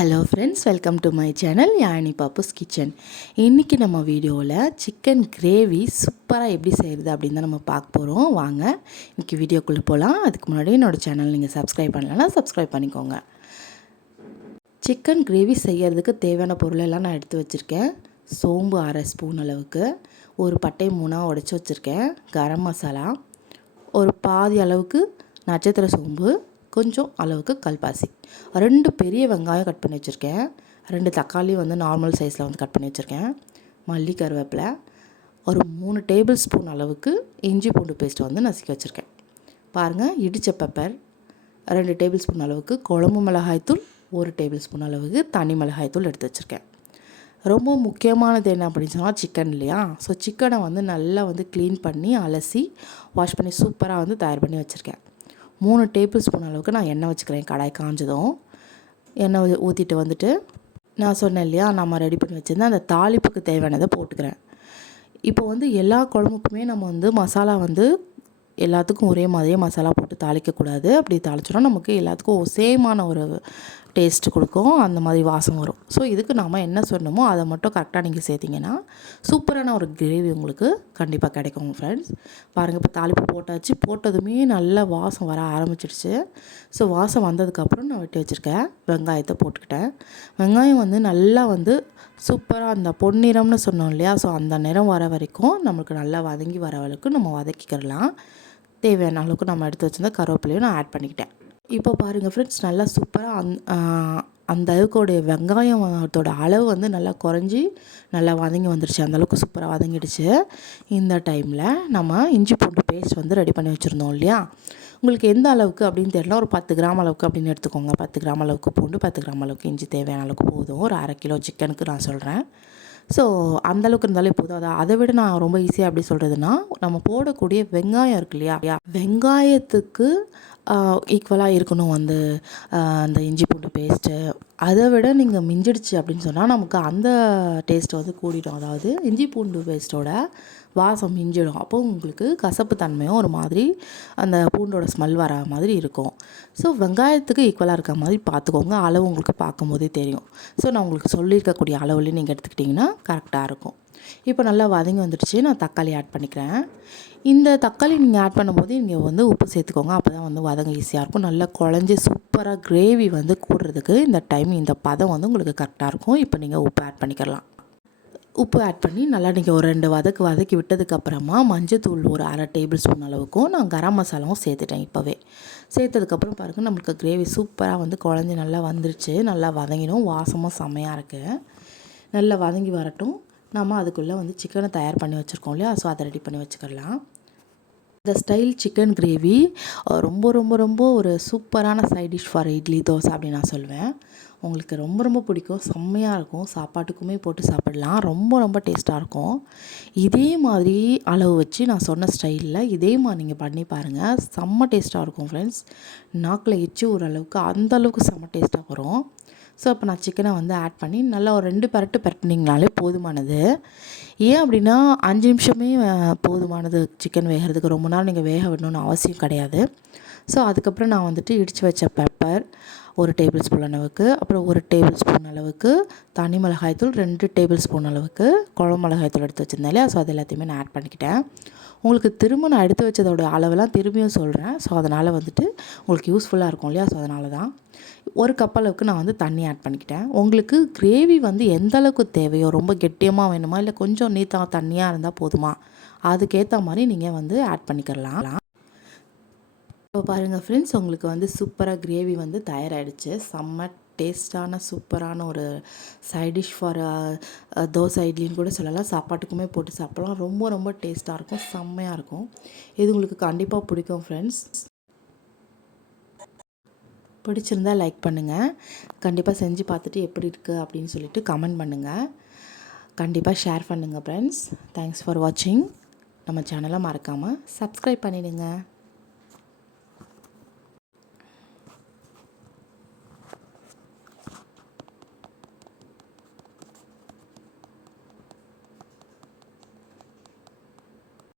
Hello friends, welcome to my channel Yani Pappu's kitchen. இன்றைக்கி நம்ம வீடியோவில் சிக்கன் கிரேவி சூப்பராக எப்படி செய்கிறது அப்படின்னு தான் நம்ம பார்க்க போகிறோம். வாங்க இன்றைக்கி வீடியோக்குள்ளே போகலாம். அதுக்கு முன்னாடி என்னோடய சேனல் நீங்கள் சப்ஸ்கிரைப் பண்ணலன்னா சப்ஸ்கிரைப் பண்ணிக்கோங்க. சிக்கன் கிரேவி செய்கிறதுக்கு தேவையான பொருள் எல்லாம் நான் எடுத்து வச்சுருக்கேன். சோம்பு 1/2 ஸ்பூன் அளவுக்கு, ஒரு பட்டை 3 உடைச்சி வச்சுருக்கேன், கரம் மசாலா, ஒரு பாதி அளவுக்கு நட்சத்திர சோம்பு, கொஞ்சம் அளவுக்கு கல்பாசி, 2 பெரிய வெங்காயம் கட் பண்ணி வச்சுருக்கேன், 2 தக்காளி நார்மல் சைஸில் கட் பண்ணி வச்சுருக்கேன், மல்லி கருவேப்பிலை, ஒரு 3 டேபிள் ஸ்பூன் அளவுக்கு இஞ்சி பூண்டு பேஸ்ட் நசுக்கி வச்சுருக்கேன். பாருங்கள், இடித்த பெப்பர் 2 டேபிள் ஸ்பூன் அளவுக்கு, குழம்பு மிளகாய்த்தூள் 1 டேபிள் ஸ்பூன் அளவுக்கு, தனி மிளகாய்த்தூள் எடுத்து வச்சுருக்கேன். ரொம்ப முக்கியமானது என்ன அப்படின்னு சொன்னால் சிக்கன் இல்லையா. ஸோ சிக்கனை நல்லா க்ளீன் பண்ணி அலசி வாஷ் பண்ணி சூப்பராக தயார் பண்ணி வச்சுருக்கேன். 3 டேபிள் ஸ்பூன் அளவுக்கு நான் எண்ணெய் வச்சுக்கிறேன். கடாய் காஞ்சதும் எண்ணெய் ஊற்றிட்டு நான் சொன்னேன் இல்லையா, நம்ம ரெடி பண்ணி வச்சுருந்தேன் அந்த தாளிப்புக்கு தேவையானதை போட்டுக்கிறேன். இப்போ எல்லா குழம்புக்குமே நம்ம மசாலா எல்லாத்துக்கும் ஒரே மாதிரியே மசாலா போட்டு தாளிக்கக்கூடாது. அப்படி தாளிச்சோன்னா நமக்கு எல்லாத்துக்கும் சேமான ஒரு டேஸ்ட்டு கொடுக்கும், அந்த மாதிரி வாசம் வரும். ஸோ இதுக்கு நாம் என்ன சொன்னோமோ அதை மட்டும் கரெக்டாக நீங்கள் சேர்த்திங்கன்னா சூப்பரான ஒரு கிரேவி உங்களுக்கு கண்டிப்பாக கிடைக்கும் ஃப்ரெண்ட்ஸ். பாருங்கள், இப்போ தாளிப்பு போட்டாச்சு. போட்டதுமே நல்லா வாசம் வர ஆரம்பிச்சிடுச்சு. ஸோ வாசம் வந்ததுக்கப்புறம் நான் வெட்டி வச்சுருக்கேன் வெங்காயத்தை போட்டுக்கிட்டேன். வெங்காயம் நல்லா சூப்பராக அந்த பொன்னிறம்னு சொன்னோம் இல்லையா, ஸோ அந்த நிறம் வர வரைக்கும் நம்மளுக்கு நல்லா வதங்கி வர வரைக்கும் நம்ம வதக்கிக்கிறலாம். தேவையான அளவுக்கு நம்ம எடுத்து வச்சுருந்த கருவேப்பிலையும் நான் ஆட் பண்ணிக்கிட்டேன். இப்போ பாருங்கள் ஃப்ரெண்ட்ஸ், நல்லா சூப்பராக அந்த அளவுக்குடைய வெங்காயத்தோட அளவு நல்லா குறைஞ்சி நல்லா வதங்கி வந்துடுச்சு. அந்தளவுக்கு சூப்பராக வதங்கிடுச்சு. இந்த டைமில் நம்ம இஞ்சி பூண்டு பேஸ்ட் ரெடி பண்ணி வச்சுருந்தோம் இல்லையா, உங்களுக்கு எந்த அளவுக்கு அப்படின்னு தெரியல, ஒரு 10 கிராம் அளவுக்கு அப்படின்னு எடுத்துக்கோங்க. 10 கிராம் அளவுக்கு பூண்டு, 10 கிராம் அளவுக்கு இஞ்சி தேவையான அளவுக்கு போதும். ஒரு 1/2 கிலோ சிக்கனுக்கு நான் சொல்கிறேன். ஸோ அந்தளவுக்கு இருந்தாலே போதும். அதை விட நான் ரொம்ப ஈஸியாக எப்படி சொல்கிறதுனா, நம்ம போடக்கூடிய வெங்காயம் இருக்கு இல்லையா, வெங்காயத்துக்கு ஈக்குவலாக இருக்கணும் அந்த இஞ்சி பூண்டு பேஸ்ட்டு. அதை விட நீங்கள் மிஞ்சிடுச்சு அப்படின்னு சொன்னால் நமக்கு அந்த டேஸ்ட்டு கூடிடும். அதாவது இஞ்சி பூண்டு பேஸ்ட்டோட வாசம் மிஞ்சிடும். அப்போ உங்களுக்கு கசப்பு தன்மையும் ஒரு மாதிரி அந்த பூண்டோட ஸ்மெல் வர மாதிரி இருக்கும். ஸோ வெங்காயத்துக்கு ஈக்குவலாக இருக்க மாதிரி பார்த்துக்கோங்க. அளவு உங்களுக்கு பார்க்கும்போதே தெரியும். ஸோ நான் உங்களுக்கு சொல்லியிருக்கக்கூடிய அளவுலேயும் நீங்கள் எடுத்துக்கிட்டிங்கன்னா கரெக்டாக இருக்கும். இப்போ நல்லா வதங்கி வந்துடுச்சு. நான் தக்காளி ஆட் பண்ணிக்கிறேன். இந்த தக்காளி நீங்கள் ஆட் பண்ணும்போது நீங்கள் உப்பு சேர்த்துக்கோங்க. அப்போ தான் வதங்க ஈஸியாக இருக்கும். நல்லா குழஞ்சி சூப்பராக கிரேவி கூடுறதுக்கு இந்த டைம் இந்த பதம் உங்களுக்கு கரெக்டாக இருக்கும். இப்போ நீங்கள் உப்பு ஆட் பண்ணிக்கலாம். உப்பு ஆட் பண்ணி நல்லா நீங்கள் ஒரு 2 வதக்கி விட்டதுக்கப்புறமா மஞ்சத்தூள் ஒரு 1/2 டேபிள் ஸ்பூன் அளவுக்கும் நான் கரம் மசாலாவும் சேர்த்துட்டேன். இப்போவே சேர்த்ததுக்கப்புறம் பாருங்கள், நம்மளுக்கு கிரேவி சூப்பராக குழஞ்சி நல்லா வந்துருச்சு. நல்லா வதங்கிடும். வாசமும் செம்மையாக இருக்குது. நல்லா வதங்கி வரட்டும். நம்ம அதுக்குள்ளே சிக்கனை தயார் பண்ணி வச்சுருக்கோம் இல்லையா, ஸோ அதை ரெடி பண்ணி வச்சுக்கலாம். இந்த ஸ்டைல் சிக்கன் கிரேவி ரொம்ப ரொம்ப ரொம்ப ஒரு சூப்பரான side dish for idli, dosa அப்படின்னு நான் சொல்வேன். உங்களுக்கு ரொம்ப ரொம்ப பிடிக்கும். செம்மையாக இருக்கும். சாப்பாட்டுக்குமே போட்டு சாப்பிடலாம். ரொம்ப ரொம்ப டேஸ்ட்டாக இருக்கும். இதே மாதிரி அளவு வச்சு நான் சொன்ன ஸ்டைலில் இதே மாதிரி நீங்கள் பண்ணி பாருங்கள். செம்ம டேஸ்ட்டாக இருக்கும் ஃப்ரெண்ட்ஸ். நாக்கில் எச்சி ஓரளவுக்கு அந்தளவுக்கு செம்ம டேஸ்ட்டாக வரும். ஸோ இப்போ நான் சிக்கனை ஆட் பண்ணி நல்லா ஒரு 2 பரட்டினீங்கனாலே போதுமானது. ஏன் அப்படின்னா 5 நிமிஷமே போதுமானது சிக்கன் வேகிறதுக்கு. ரொம்ப நாள் நீங்கள் வேக விடணும்னு அவசியம் கிடையாது. ஸோ அதுக்கப்புறம் நான் இடித்து வச்ச பெப்பர் 1 டேபிள் ஸ்பூன் அளவுக்கு, அப்புறம் 1 டேபிள் ஸ்பூன் அளவுக்கு தனி மிளகாய்த்தூள், 2 டேபிள் ஸ்பூன் அளவுக்கு குழம்பு மிளகாய்த்தூள் எடுத்து வச்சுருந்தேன் இல்லையா, ஸோ அது எல்லாத்தையுமே நான் ஆட் பண்ணிக்கிட்டேன். உங்களுக்கு திரும்ப நான் எடுத்து வச்சதோட அளவெல்லாம் திரும்பியும் சொல்கிறேன். ஸோ அதனால் உங்களுக்கு யூஸ்ஃபுல்லாக இருக்கும் இல்லையா, ஸோ அதனால தான் 1 கப் அளவுக்கு நான் தண்ணி ஆட் பண்ணிக்கிட்டேன். உங்களுக்கு கிரேவி எந்த அளவுக்கு தேவையோ, ரொம்ப கெட்டியமாக வேணுமா இல்லை கொஞ்சம் தண்ணியாக இருந்தால் போதுமா, அதுக்கேற்ற மாதிரி நீங்கள் ஆட் பண்ணிக்கிறலாம். இப்போ பாருங்கள் ஃப்ரெண்ட்ஸ், உங்களுக்கு சூப்பராக கிரேவி தயாராகிடுச்சு. செம்ம டேஸ்டான சூப்பரான ஒரு சைட் டிஷ் ஃபார் தோசை, இட்லின்னு கூட சொல்லலாம். சாப்பாட்டுக்குமே போட்டு சாப்பிட்லாம். ரொம்ப ரொம்ப டேஸ்ட்டாக இருக்கும். செம்மையாக இருக்கும். இது உங்களுக்கு கண்டிப்பாக பிடிக்கும் ஃப்ரெண்ட்ஸ். பிடிச்சிருந்தா லைக் பண்ணுங்கள். கண்டிப்பாக செஞ்சு பார்த்துட்டு எப்படி இருக்குது அப்படின்னு சொல்லிட்டு கமெண்ட் பண்ணுங்கள். கண்டிப்பாக ஷேர் பண்ணுங்கள் ஃப்ரெண்ட்ஸ். தேங்க்ஸ் ஃபார் வாட்சிங். நம்ம சேனலை மறக்காமல் சப்ஸ்கிரைப் பண்ணிவிடுங்க.